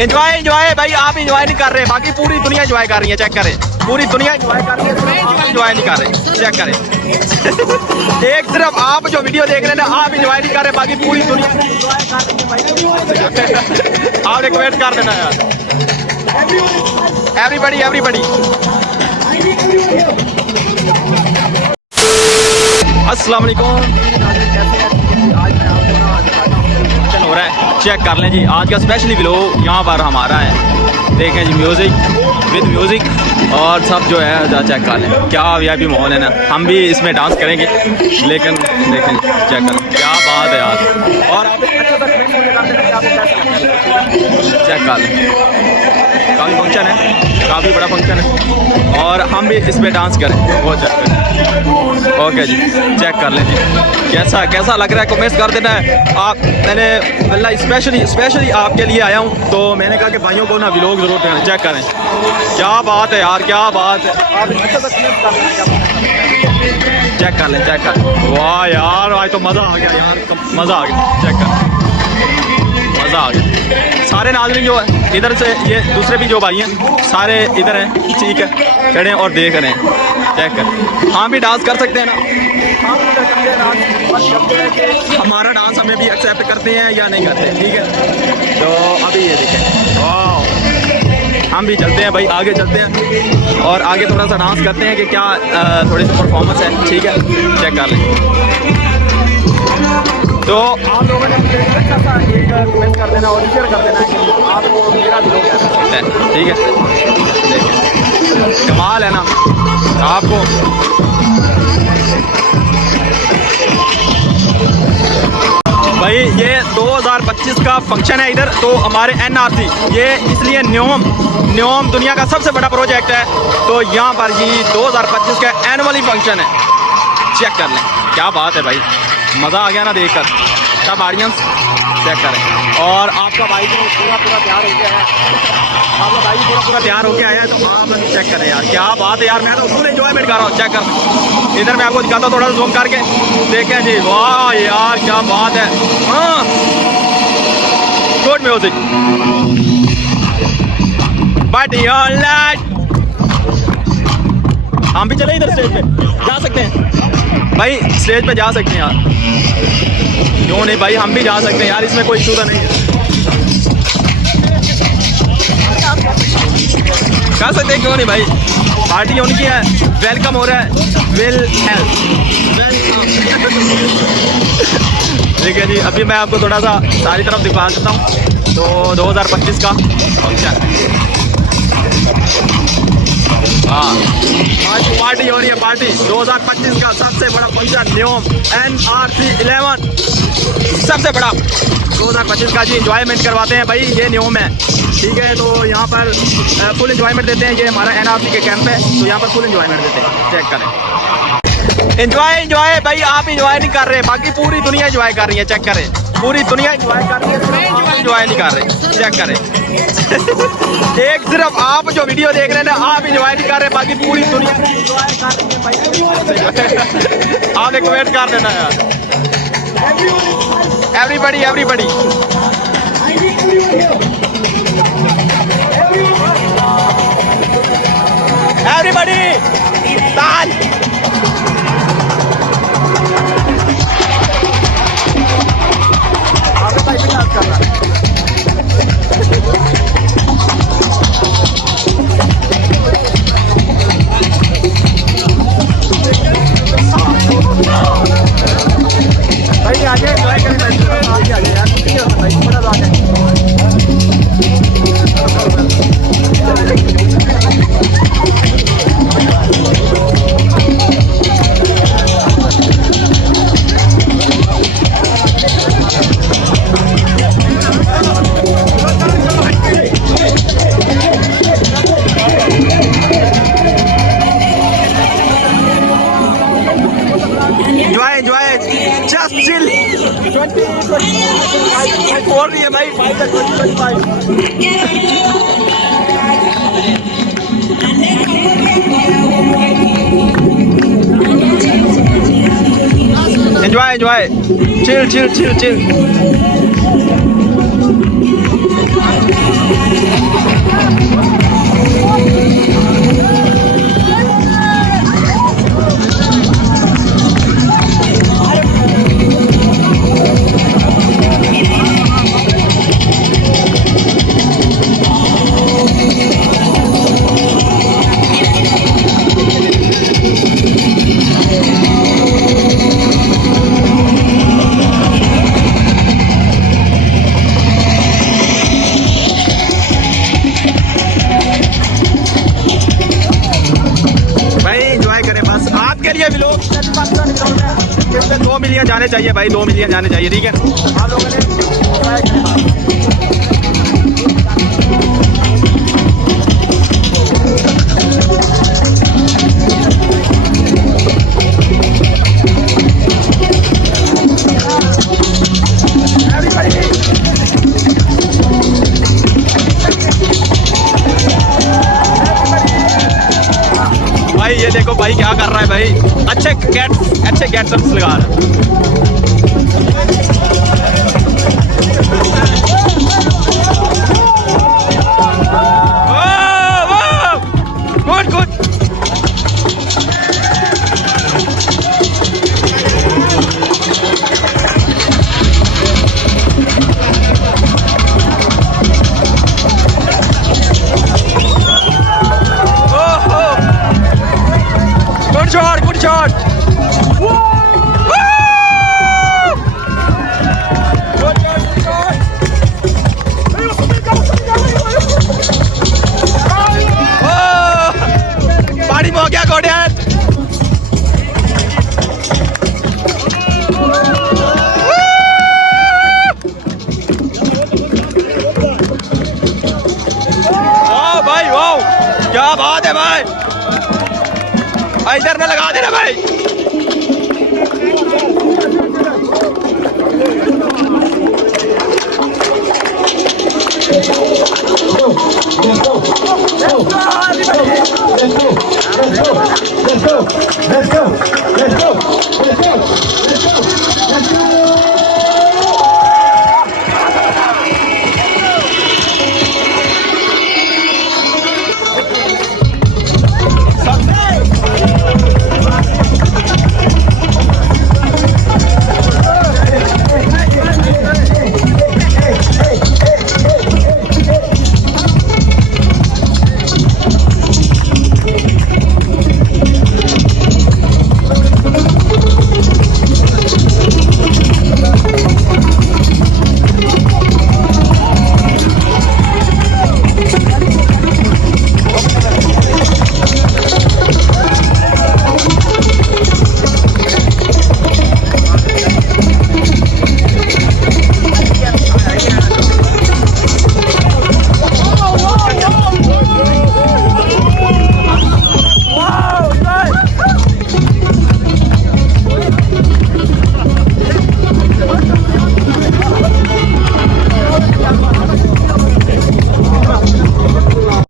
Enjoy enjoy भाई, आप enjoy नहीं कर रहे, बाकी पूरी दुनिया एंजॉय कर रही है। चेक करें, पूरी दुनिया एंजॉय कर रही है, आप एंजॉय नहीं कर रहे। चेक करें, एक सिर्फ आप जो वीडियो देख रहे हैं ना, आप एंजॉय नहीं कर रहे, बाकी पूरी दुनिया एंजॉय कर रही है। आप एक वेट कर देना यार। एवरीबॉडी एवरीबॉडी, अस्सलाम वालेकुम। आज मैं आपको फंक्शन हो रहा है, चेक कर लें जी। आज का स्पेशली व्लॉग यहाँ पर हमारा है, देखें जी। म्यूज़िक विद म्यूज़िक और सब जो है चेक कर लें। क्या वीआईपी माहौल है ना, हम भी इसमें डांस करेंगे, लेकिन देखें चेक करें, क्या बात है यार। और चेक कर लें, काफ़ी फंक्शन है, काफ़ी बड़ा फंक्शन है, और हम भी इस पर डांस करें, वो चेक करें। ओके जी, चेक कर लें जी, कैसा कैसा लग रहा है कमेंट्स कर देना है आप। मैंने वल्लाह स्पेशली आपके लिए आया हूँ, तो मैंने कहा कि भाइयों को ना व्लॉग जरूर करें। चेक करें, क्या बात है यार, क्या बात है। चेक कर लें, चेक कर। वाह यार, आज तो मज़ा आ गया यार, मज़ा आ गया। चेक कर, मज़ा आ गया। सारे नाज़रीन जो है इधर से, ये दूसरे भी जो भाई हैं सारे इधर हैं, ठीक है, खड़े हैं और देख रहे हैं। चेक कर, हाँ भी डांस कर सकते हैं ना, हमारा डांस हमें भी एक्सेप्ट करते हैं या नहीं करते, ठीक है। तो अभी ये देखें, वाह, हम भी चलते हैं भाई, आगे चलते हैं और आगे थोड़ा सा डांस करते हैं कि क्या थोड़ी सी परफॉर्मेंस है, ठीक है। चेक कर लें। तो आप लोगों ने अच्छा सा एक कमेंट कर देना और शेयर कर देना कि आपको मेरा व्लॉग कैसा लगता है, ठीक है। देखिए कमाल है ना आपको। भाई ये 2025 का फंक्शन है इधर, तो हमारे एनआरसी ये इसलिए न्योम दुनिया का सबसे बड़ा प्रोजेक्ट है, तो यहाँ पर ये 2025 का एनुअली फंक्शन है। चेक कर लें, क्या बात है भाई, मज़ा आ गया ना देखकर सब ऑडियंस। चेक करें, और आपका भाई जो पूरा तैयार हो गया है, आपका भाई पूरा तैयार होके आया है, तो आप चेक करें यार, क्या बात है यार। मैं तो फुल एंजॉयमेंट कर रहा हूँ। चेक कर, इधर मैं आपको दिखाता हूँ थोड़ा जूम करके, देखें जी, वाह यार क्या बात है। हाँ, good music but your light. हम भी चले इधर स्टेज पे, जा सकते हैं भाई, स्टेज पे जा सकते हैं यार, क्यों नहीं भाई, हम भी जा सकते हैं यार, इसमें कोई इशू तो नहीं है, कर सकते हैं, क्यों नहीं भाई। पार्टी उनकी है, वेलकम हो रहा है, विल हेल्प वेलकम। ठीक है जी, अभी मैं आपको थोड़ा सा सारी तरफ दिखा देता हूँ। तो 2025 का फंक्शन, हाँ पार्टी हो रही है, पार्टी 2025 का सबसे बड़ा फंक्शन, न्योम NRC 11 सबसे बड़ा 2025 का जी। इंजॉयमेंट करवाते हैं भाई, ये न्योम है, ठीक है। तो यहाँ पर फुल इंजॉयमेंट देते हैं, ये हमारा NRC के कैंप है, तो यहाँ पर फुल इंजॉयमेंट देते हैं। चेक करें, एंजॉय भाई, आप एंजॉय नहीं कर रहे, बाकी पूरी दुनिया एंजॉय कर रही है। चेक करें, पूरी दुनिया एंजॉय कर रही है, आप एंजॉय नहीं कर रहे। चेक करें, एक सिर्फ आप जो वीडियो देख रहे हैं ना, आप एंजॉय नहीं कर रहे, बाकी पूरी दुनिया एंजॉय कर रही है भाई। आप एक वेट कर देना यार। Everybody everybody, everybody dance. आपका भाई भी डांस कर रहा है। भाई आगे एंजॉय करें, आगे आगे यार, कुछ नहीं होता भाई, थोड़ा आगे। Enjoy, just chill. 2025 हो रही है भाई, 5 तक 2025। Enjoy, chill. मिलियन जाने चाहिए भाई, 2 मिलियन जाने चाहिए, ठीक है। आप लोगों ने भाई ये देखो भाई क्या कर रहा है भाई, अच्छे गैट्सअप्स लगा रहा है। Good good. Good shot, good shot. Woo! Good shot, good shot. पानी में हो गया गोडियन। वाह भाई वाह, क्या बात है भाई, इधर में लगा देना भाई। Let's go.